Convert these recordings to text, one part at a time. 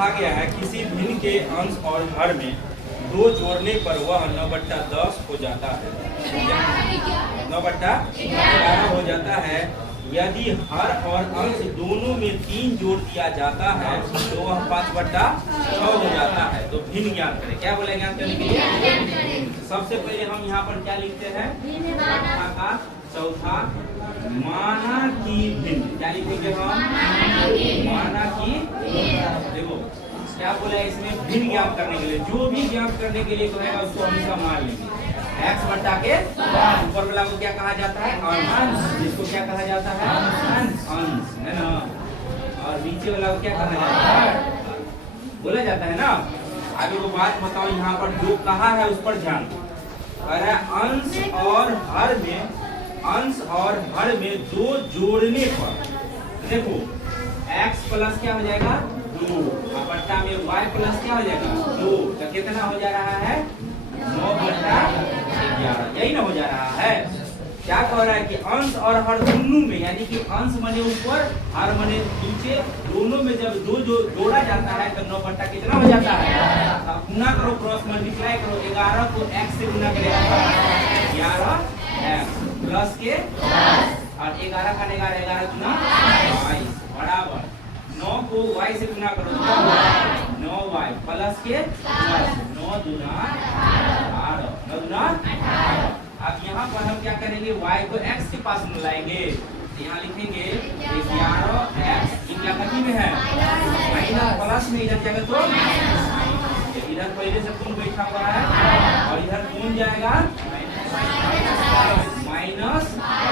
कहा गया है किसी भिन्न के अंश और हर में 2 जोड़ने पर वह 9/10 हो जाता है। 9/11 हो जाता है। यदि हर और अंश दोनों में 3 जोड़ दिया जाता है तो वह 5/6 हो जाता है। तो भिन्न ज्ञान करें। क्या बोले ज्ञान करने के लिए? सबसे पहले हम यहाँ पर क्या लिखते हैं? का चौथा माना की भिन्न। क्या लिखेंगे हम? माना की। देखो क्या बोला है इसमें? भिन्न ज्ञात करने के लिए, जो भी ज्ञात करने के लिए कहेगा उसको हमेशा मान लेंगे। x बटा के ऊपर वाला को क्या कहा जाता है? अंश। जिसको क्या कहा जाता है? अंश, है ना। और नीचे वाला को क्या कहा जाता है? बोला जाता है ना। आगे वो बात बताओ, यहाँ पर जो कहा है उस पर ध्यान दो। अंश और हर में 2 जोड़ने पर देखो x प्लस क्या हो जाएगा? 2 बट्टा में y प्लस क्या हो जाएगा? 2। तो कितना हो जा रहा है? 9/11। यही ना हो जा रहा है। क्या कह रहा है कि अंश और हर दोनों में, यानी कि अंश मने ऊपर, हर मने नीचे, दोनों में जब 2 जोड़ा जाता है तो 9 कितना हो जाता है? गुना करो, क्रॉस मल्टीप्लाई करो। 11 को x से गुना करेगा 11x प्लस के और 11 का 11 गुना 22 बराबर 9 को y से गुना करो 9y प्लस के 9 दूना 18 9 दूना 18। अब यहाँ पर हम क्या करेंगे? y को x के पास में लाएंगे। तो यहाँ लिखेंगे 11x। क्या कथी में है? माइनस प्लस में इधर जाएगा तो इधर पहले से कौन बैठा हुआ है और इधर कौन जाएगा? Minus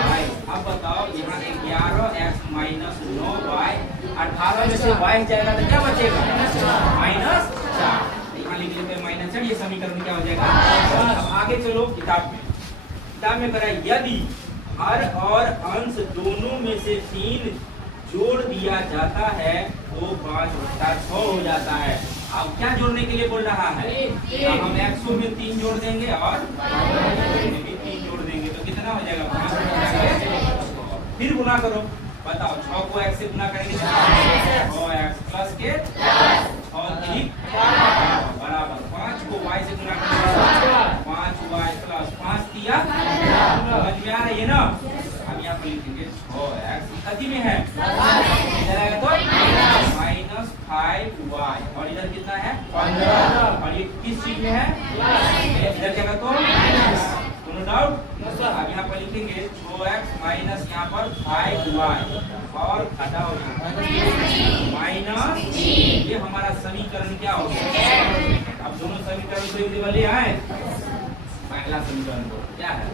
y। अब बताओ यहाँ 11x माइनस 9y, 18 में से y जाएगा तो क्या बचेगा? -4। यहाँ लिख लेते हैं -4। ये समीकरण क्या हो जाएगा? अब आगे चलो किताब में करा, यदि हर और अंश दोनों में से 3 जोड़ दिया जाता है तो 5/6 हो जाता है। अब क्या जोड़ने के लिए बोल रहा है? हम x में 3 जोड़ देंगे और में भी 3 जोड़ देंगे तो कितना हो जाएगा? 5/6। फिर गुना करो, बताओ 6 को x से गुना करेंगे 6x प्लस के और 3 बराबर 5 को y से गुना करेंगे 5y प्लस 5 दिया। समझ में आ रही है ना? हम यहाँ पर लिखेंगे 6x कथी में है? इधर आएगा तो -5y और इधर कितना है? 15। और ये किस चीज में है? इधर जाएगा तो कोनो डाउट? अब यहाँ पर लिखेंगे 6x माइनस यहाँ पर 5y और घटा हो माइनस। ये हमारा समीकरण क्या हो गया? अब दोनों समीकरण को एक जगह ले आए। पहला समीकरण क्या है?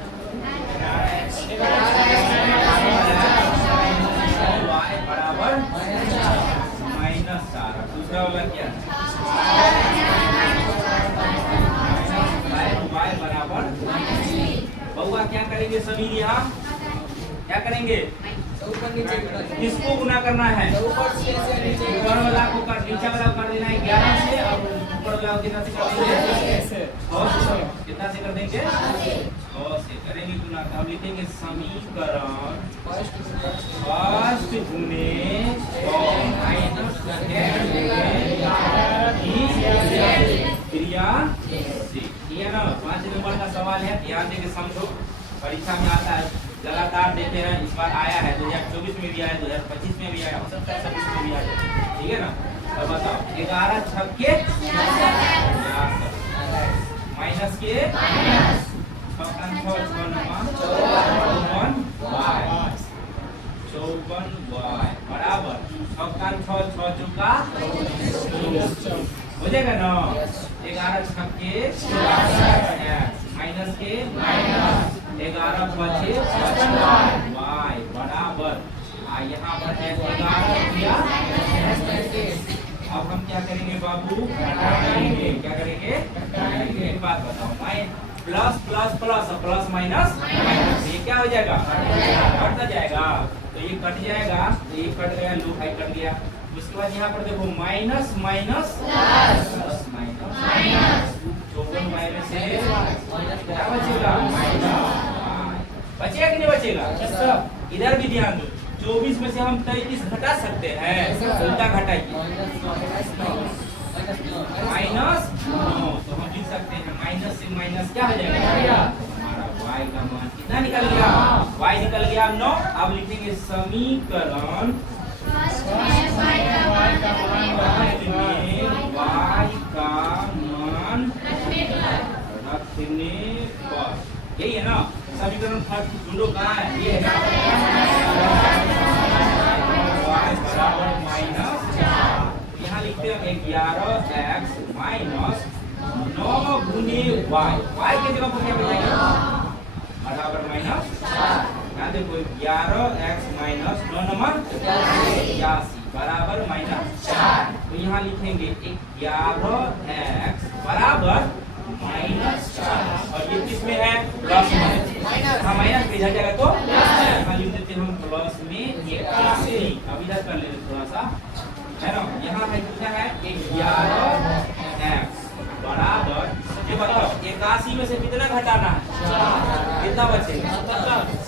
y बराबर -4। दूसरा वाला क्या है? y बराबर। बउआ क्या करेंगे सभी? यहाँ क्या करेंगे? किसको गुना करना है? ऊपर वाला को कर, नीचे वाला को कर देना है 11 से और ऊपर वाला को कितना से कर देंगे? 6 से। कितना से कर देंगे? 6 से करेंगे गुना। अब लिखेंगे समीकरण फर्स्ट गुने 100 माइनस क्रिया से। ये ना 5 नंबर का सवाल है, ध्यान देके समझो। परीक्षा में आता है, लगातार देते हैं। इस बार आया है 2024 में भी आया, 2025 में भी आया, हो सकता है 26 में भी आया। ठीक है ना? तो बताओ 11 छक्के माइनस के 54y बराबर 6 चुका हो जाएगा ना? 11 छक्के माइनस के 11 बचे y बराबर यहाँ पर है 11 किया। अब हम क्या करेंगे बाबू? घटाएंगे। क्या करेंगे? एक बात बताओ, plus plus plus plus minus ये क्या हो जाएगा? कटता जाएगा। तो ये कट जाएगा, तो ये कट गया, लो हाई कट गया। उसके बाद यहाँ पर देखो minus minus plus minus 54y में से क्या बचेगा? बचेगा कि नहीं बचेगा? इधर भी ध्यान दो, 24 में से हम 33 घटा सकते हैं। उल्टा घटाइए माइनस 9। तो हम लिख सकते हैं माइनस से माइनस क्या हो जाएगा, हमारा y का मान कितना निकल गया, y निकल गया 9। अब लिखेंगे समीकरण y का मान रखने पर, यही है ना समीकरण फर्स्ट ढूंढो कहाँ है, ये है ना, y बराबर माइनस, यहाँ लिखते हैं 11x माइनस 9 गुने y के जगह पर क्या बचेगा, बराबर माइनस, यहाँ देखो 11x माइनस 9 नंबर 81 बराबर माइनस 4। तो यहाँ लिखेंगे 11x बराबर माइनस 4, और ये किसमें है, प्लस में, हाँ माइनस भेजा जाएगा तो यहाँ लिख देते हैं हम प्लस में 81। अब इधर कर लेते थोड़ा सा, है ना, यहाँ है कितना है 11x बराबर, ये बताओ 81 में से कितना घटाना है, कितना बचेगा,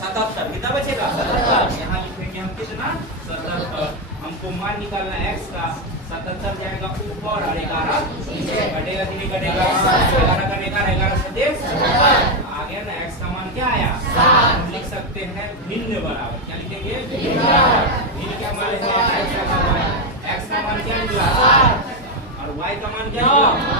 77, कितना बचेगा 77। यहाँ लिखेंगे हम कितना 77, हमको मान निकालना है x का, 77 जाएगा ऊपर और 11 नीचे, घटेगा कि नहीं घटेगा, 11 का 11 सदैव आ गया ना, x का मान क्या आया, हम लिख सकते हैं भिन्न बराबर, क्या लिखेंगे भिन्न, क्या मान है x का मान क्या निकला, और y का मान क्या निकला